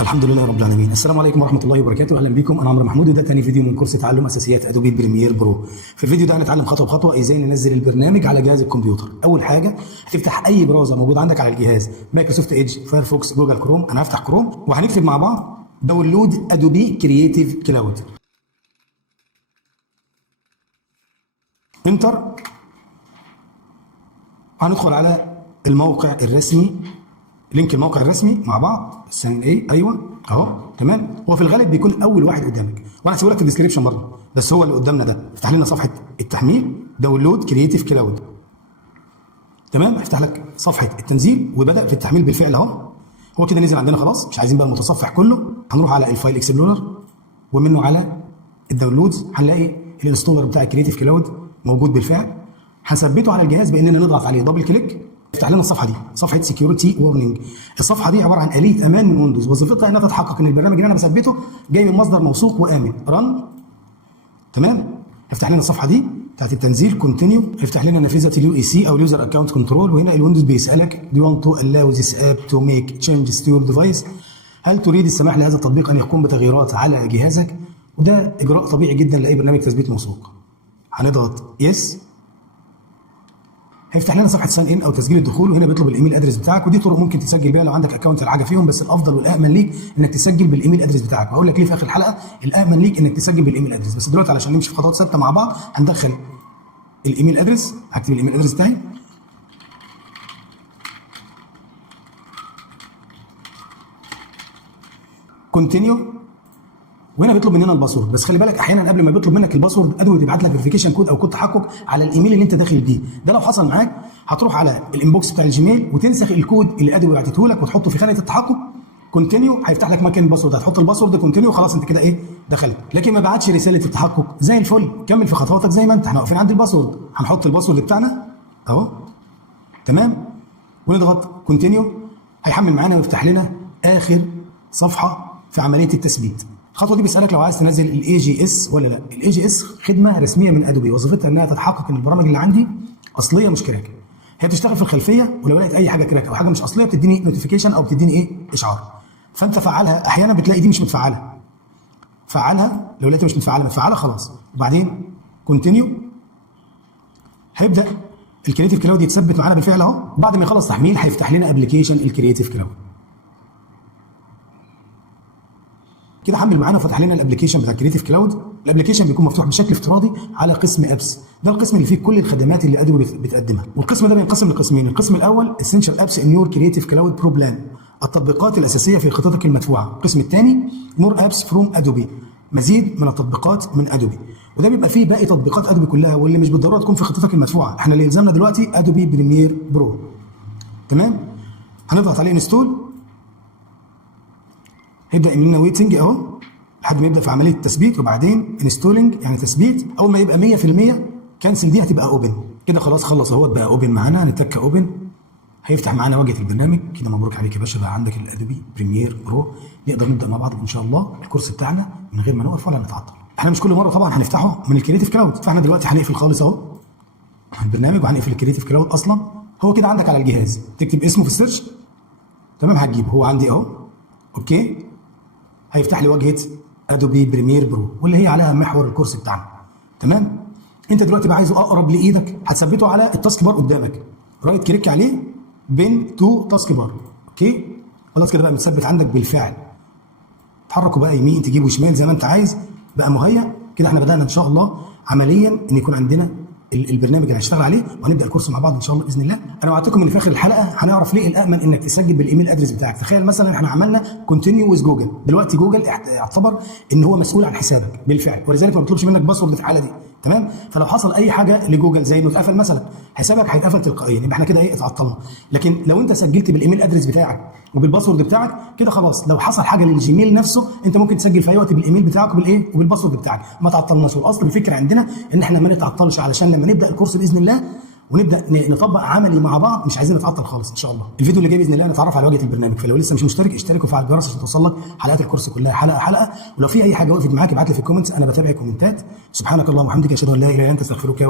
الحمد لله رب العالمين. السلام عليكم ورحمه الله وبركاته. اهلا بكم، انا عمرو محمود وده تاني فيديو من كورس تعلم اساسيات ادوبي بريمير برو. في الفيديو ده هنتعلم خطوه بخطوه ازاي ننزل البرنامج على جهاز الكمبيوتر. اول حاجه هتفتح اي براوزر موجود عندك على الجهاز، مايكروسوفت ايدج، فايرفوكس، جوجل كروم. انا هفتح كروم وهنكتب مع بعض داونلود ادوبي كرييتيف كلاود. انتر. هندخل على الموقع الرسمي، لينك الموقع الرسمي مع بعض. الساين ايه، ايوه اهو تمام. هو في الغالب بيكون اول واحد قدامك، وانا هسيبه لك في الديسكربشن برضه، بس هو اللي قدامنا ده. افتح لنا صفحه التحميل داونلود كرييتيف كلاود. تمام، هيفتح لك صفحه التنزيل وبدا في التحميل بالفعل اهو. هو كده نزل عندنا خلاص، مش عايزين بقى المتصفح كله. هنروح على الفايل اكسبلورر ومنه على الداونلودز، هنلاقي الانستولر بتاع كرييتيف كلاود موجود بالفعل. هنثبته على الجهاز باننا نضغط عليه دبل كليك. يفتح لنا الصفحه دي، صفحه سكيورتي وورنينج. الصفحه دي عباره عن آلية امان من ويندوز، وظيفتها انها تتحقق ان البرنامج اللي انا بثبته جاي من مصدر موثوق وامن. رن. تمام. يفتح لنا الصفحه دي بتاعت التنزيل. كونتينيو. يفتح لنا نافذه اليو اي سي او اليوزر اكونت كنترول، وهنا الويندوز بيسالك دو يو تو الاو ذيس اب تو ميك تشينجز تو يور ديفايس، هل تريد السماح لهذا التطبيق ان يقوم بتغييرات على جهازك؟ وده اجراء طبيعي جدا لاي برنامج تثبيت موثوق. هنضغط يس. هيفتح لنا صفحه ساين ان او تسجيل الدخول، وهنا بيطلب الايميل ادرس بتاعك، ودي طرق ممكن تسجل بيها لو عندك اكونت الحاجه فيهم، بس الافضل والامن ليك انك تسجل بالايميل ادرس بتاعك. وهقول لك ليه في اخر الحلقه. الامن ليك انك تسجل بالايميل ادرس، بس دلوقتي علشان نمشي في خطوات ثابته مع بعض هندخل الايميل ادرس. هكتب الايميل ادرس بتاعي. كونتينيو. وهنا بيطلب مننا الباسورد، بس خلي بالك احيانا قبل ما بيطلب منك الباسورد ادوي تبعت لك فيريفيكيشن كود او كود تحقق على الايميل اللي انت داخل بيه. ده لو حصل معاك هتروح على الانبوكس بتاع الجيميل وتنسخ الكود اللي ادوي بعتته لك وتحطه في خانه التحقق. كونتينيو. هيفتح لك مكان الباسورد، هتحط الباسورد كونتينيو، خلاص انت كده ايه دخلت. لكن ما بعتش رساله التحقق زي الفل، كمل في خطواتك زي ما انت. احنا واقفين عند الباسورد، هنحط الباسورد بتاعنا اهو. تمام. ونضغط كونتينيو. هيحمل معانا ويفتح لنا اخر صفحه في عمليه التثبيت. الخطوه دي بيسالك لو عايز تنزل الاي جي اس ولا لا. الاي جي اس خدمه رسميه من ادوبي، وظيفتها انها تتحقق ان البرامج اللي عندي اصليه مش كراك. هي بتشتغل في الخلفيه، ولو لقيت اي حاجه كراك او حاجه مش اصليه بتديني نوتيفيكيشن او بتديني ايه اشعار. فانت فعلها. احيانا بتلاقي دي مش متفعله، فعلها. لو لقيتها مش متفعله خلاص. وبعدين كونتينيو. هيبدا الكرييتيف كلاود يتثبت معانا بالفعل اهو. بعد ما يخلص تحميل هيفتح لنا ابلكيشن الكرييتيف كلاود. كده حمل معانا وفتح لنا الابلكيشن بتاع كرييتيف كلاود. الابلكيشن بيكون مفتوح بشكل افتراضي على قسم ابس، ده القسم اللي فيه كل الخدمات اللي ادوبي بتقدمها. والقسم ده بينقسم لقسمين. القسم الاول اسينشال ابس ان يور كرييتيف كلاود برو بلان، التطبيقات الاساسيه في خطتك المدفوعه. القسم الثاني مور ابس فروم ادوبي، مزيد من التطبيقات من ادوبي، وده بيبقى فيه باقي تطبيقات ادوبي كلها واللي مش بالضروره تكون في خطتك المدفوعه. احنا اللي يلزمنا دلوقتي ادوبي بريمير برو. تمام. هنضغط عليه انستول. هيبدا يعمل لنا ويتنج اهو لحد ما يبدا في عمليه التثبيت، وبعدين انستولينج يعني تثبيت. اول ما يبقى 100% كانسل دي هتبقى اوبن. كده خلاص خلص اهوت بقى اوبن معانا. هنتك اوبن. هيفتح معانا واجهه البرنامج. كده مبروك عليك يا باشا، بقى عندك الادوبي بريمير برو. نقدر نبدا مع بعض ان شاء الله الكورس بتاعنا من غير ما نوقف ولا نتعطل. احنا مش كل مره طبعا هنفتحه من الكرييتيف كلاود، فاحنا دلوقتي هنقفل خالص اهو البرنامج وهنقفل الكرييتيف كلاود اصلا. هو كده عندك على الجهاز، تكتب اسمه في السيرش. تمام. هتجيبه هو عندي اهو. اوكي. هيفتح لي واجهه ادوبي بريمير برو واللي هي عليها محور الكورس بتاعنا. تمام. انت دلوقتي بقى عايزه اقرب لايدك، هتثبته على التاسك بار قدامك، رايت كليك عليه بين تو تاسك بار. اوكي. خلاص كده بقى متثبت عندك بالفعل. تحركه بقى يمين تجيبه شمال زي ما انت عايز، بقى مهيأ كده. احنا بدأنا ان شاء الله عمليا ان يكون عندنا البرنامج اللي هنشتغل عليه، وهنبدا الكورس مع بعض ان شاء الله باذن الله. انا وعدتكم ان في اخر الحلقه هنعرف ليه الامن انك تسجل بالايميل ادرس بتاعك. تخيل مثلا احنا عملنا كونتينيو ويز جوجل، دلوقتي جوجل يعتبر ان هو مسؤول عن حسابك بالفعل، ولذلك ما بيطلبش منك باسورد في الحاله دي. تمام. فلو حصل اي حاجه لجوجل زي انه اتقفل مثلا حسابك، هيتقفل تلقائيا، يبقى احنا كده ايه اتعطلنا. لكن لو انت سجلت بالايميل ادرس بتاعك وبالباسورد بتاعك كده خلاص، لو حصل حاجه للجيميل نفسه انت ممكن تسجل في اي وقت بالايميل بتاعك وبالايه وبالباسورد بتاعك، ما تعطلناش. والاصل الفكره عندنا ان احنا ما نتعطلش، علشان لما نبدا الكورس باذن الله ونبدا نطبق عملي مع بعض مش عايزين نتعطل خالص ان شاء الله. الفيديو اللي جاي باذن الله نتعرف على واجهه البرنامج، فلو لسه مش مشترك اشترك وفعل الجرس عشان توصل لك حلقات الكورس كلها حلقه حلقه. ولو في اي حاجه وقفت معاك ابعت لي في الكومنتس، انا بتابع كومنتات. سبحانك اللهم وبحمدك اشهد ان لا اله الا انت استغفرك